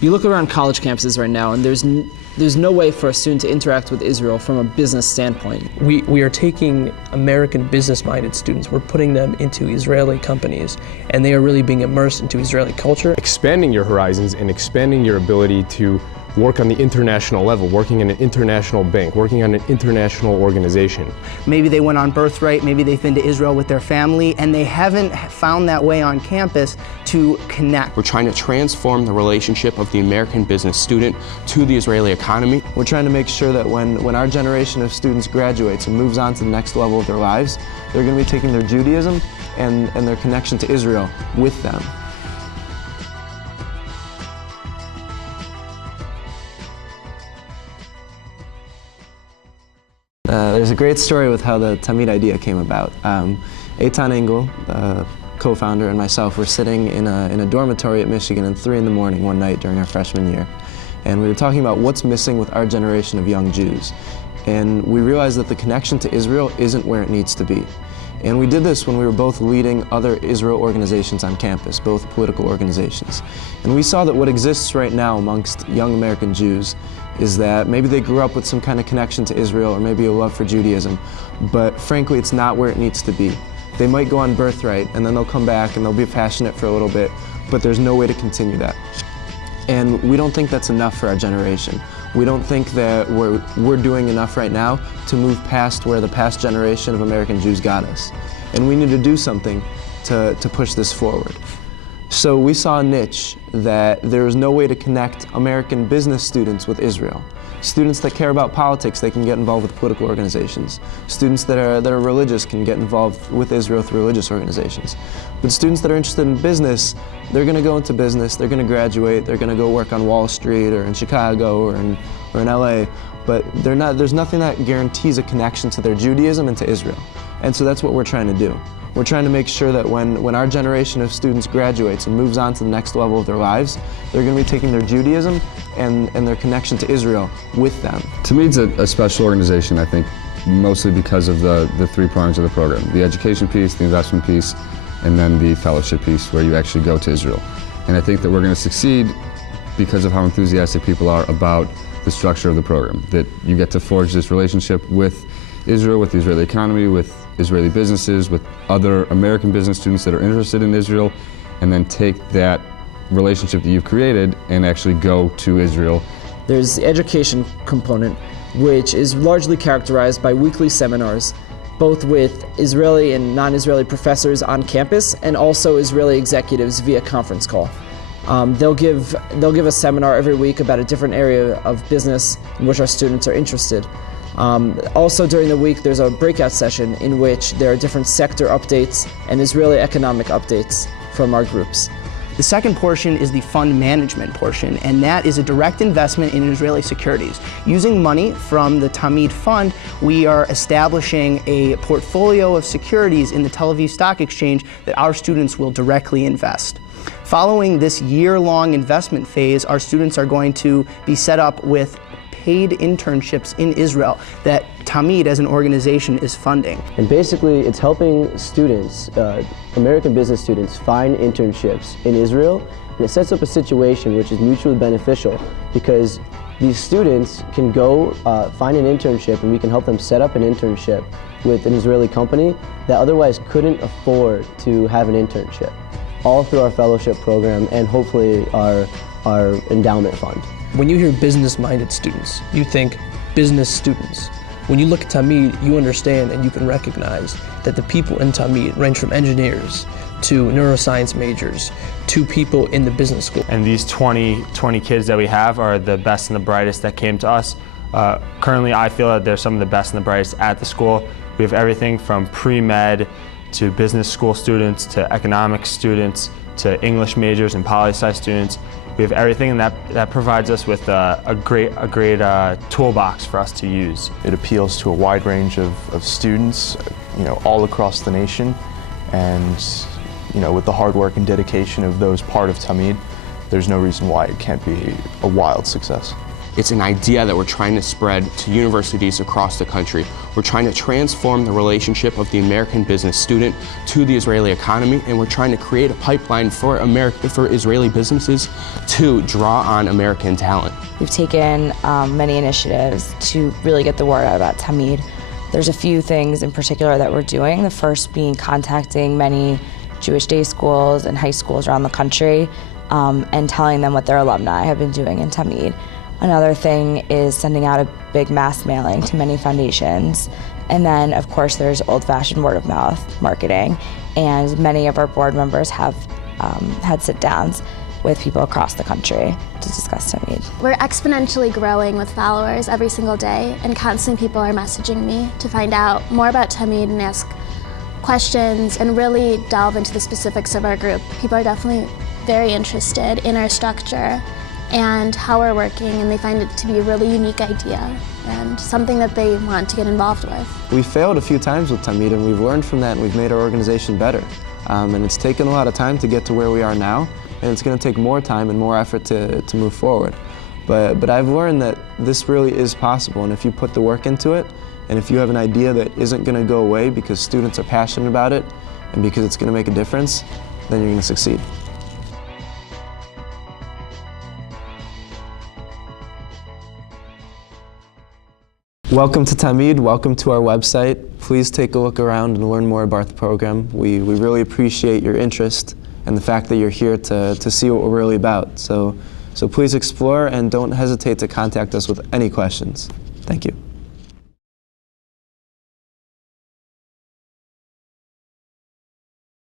You look around college campuses right now, and there's no way for a student to interact with Israel from a business standpoint. We are taking American business-minded students, we're putting them into Israeli companies, and they are really being immersed into Israeli culture. Expanding your horizons and expanding your ability to work on the international level, working in an international bank, working on an international organization. Maybe they went on birthright, maybe they've been to Israel with their family, and they haven't found that way on campus to connect. We're trying to transform the relationship of the American business student to the Israeli economy. We're trying to make sure that when our generation of students graduates and moves on to the next level of their lives, they're going to be taking their Judaism and their connection to Israel with them. There's a great story with how the TAMID idea came about. Eitan Engel, the co-founder, and myself were sitting in a dormitory at Michigan at 3 in the morning one night during our freshman year. And we were talking about what's missing with our generation of young Jews. And we realized that the connection to Israel isn't where it needs to be. And we did this when we were both leading other Israel organizations on campus, both political organizations. And we saw that what exists right now amongst young American Jews is that maybe they grew up with some kind of connection to Israel or maybe a love for Judaism, but frankly it's not where it needs to be. They might go on birthright and then they'll come back and they'll be passionate for a little bit, but there's no way to continue that. And we don't think that's enough for our generation. We don't think that we're doing enough right now to move past where the past generation of American Jews got us. And we need to do something to push this forward. So we saw a niche that there was no way to connect American business students with Israel. Students that care about politics, they can get involved with political organizations. Students that are religious can get involved with Israel through religious organizations. But students that are interested in business, they're going to go into business, they're going to graduate, they're going to go work on Wall Street or in Chicago or in LA, but there's nothing that guarantees a connection to their Judaism and to Israel. And so that's what we're trying to do. We're trying to make sure that when our generation of students graduates and moves on to the next level of their lives, they're going to be taking their Judaism and their connection to Israel with them. TAMID's a special organization, I think, mostly because of the 3 prongs of the program. The education piece, the investment piece, and then the fellowship piece where you actually go to Israel. And I think that we're going to succeed because of how enthusiastic people are about the structure of the program, that you get to forge this relationship with Israel, with the Israeli economy, with Israeli businesses, with other American business students that are interested in Israel, and then take that relationship that you've created and actually go to Israel. There's the education component, which is largely characterized by weekly seminars, both with Israeli and non-Israeli professors on campus, and also Israeli executives via conference call. They'll give a seminar every week about a different area of business in which our students are interested. Also during the week there's a breakout session in which there are different sector updates and Israeli economic updates from our groups. The second portion is the fund management portion, and that is a direct investment in Israeli securities. Using money from the TAMID fund, we are establishing a portfolio of securities in the Tel Aviv Stock Exchange that our students will directly invest. Following this year-long investment phase, our students are going to be set up with paid internships in Israel that TAMID as an organization is funding. And basically it's helping students, American business students, find internships in Israel, and it sets up a situation which is mutually beneficial because these students can go find an internship and we can help them set up an internship with an Israeli company that otherwise couldn't afford to have an internship, all through our fellowship program and hopefully our endowment fund. When you hear business-minded students, you think business students. When you look at TAMID, you understand and you can recognize that the people in TAMID range from engineers to neuroscience majors to people in the business school. And these 20 kids that we have are the best and the brightest that came to us. Currently, I feel that they're some of the best and the brightest at the school. We have everything from pre-med to business school students to economics students to English majors and poli-sci students. We have everything, and that provides us with a great toolbox for us to use. It appeals to a wide range of students, all across the nation, and with the hard work and dedication of those part of TAMID, there's no reason why it can't be a wild success. It's an idea that we're trying to spread to universities across the country. We're trying to transform the relationship of the American business student to the Israeli economy, and we're trying to create a pipeline for Israeli businesses to draw on American talent. We've taken many initiatives to really get the word out about TAMID. There's a few things in particular that we're doing. The first being contacting many Jewish day schools and high schools around the country and telling them what their alumni have been doing in TAMID. Another thing is sending out a big mass mailing to many foundations. And then, of course, there's old-fashioned word-of-mouth marketing. And many of our board members have had sit-downs with people across the country to discuss TAMID. We're exponentially growing with followers every single day, and constantly people are messaging me to find out more about TAMID and ask questions and really delve into the specifics of our group. People are definitely very interested in our structure and how we're working, and they find it to be a really unique idea and something that they want to get involved with. We failed a few times with TAMID, and we've learned from that, and we've made our organization better. And it's taken a lot of time to get to where we are now, and it's going to take more time and more effort to move forward. But I've learned that this really is possible, and if you put the work into it, and if you have an idea that isn't going to go away because students are passionate about it, and because it's going to make a difference, then you're going to succeed. Welcome to TAMID, welcome to our website. Please take a look around and learn more about the program. We really appreciate your interest and the fact that you're here to see what we're really about. So please explore and don't hesitate to contact us with any questions. Thank you.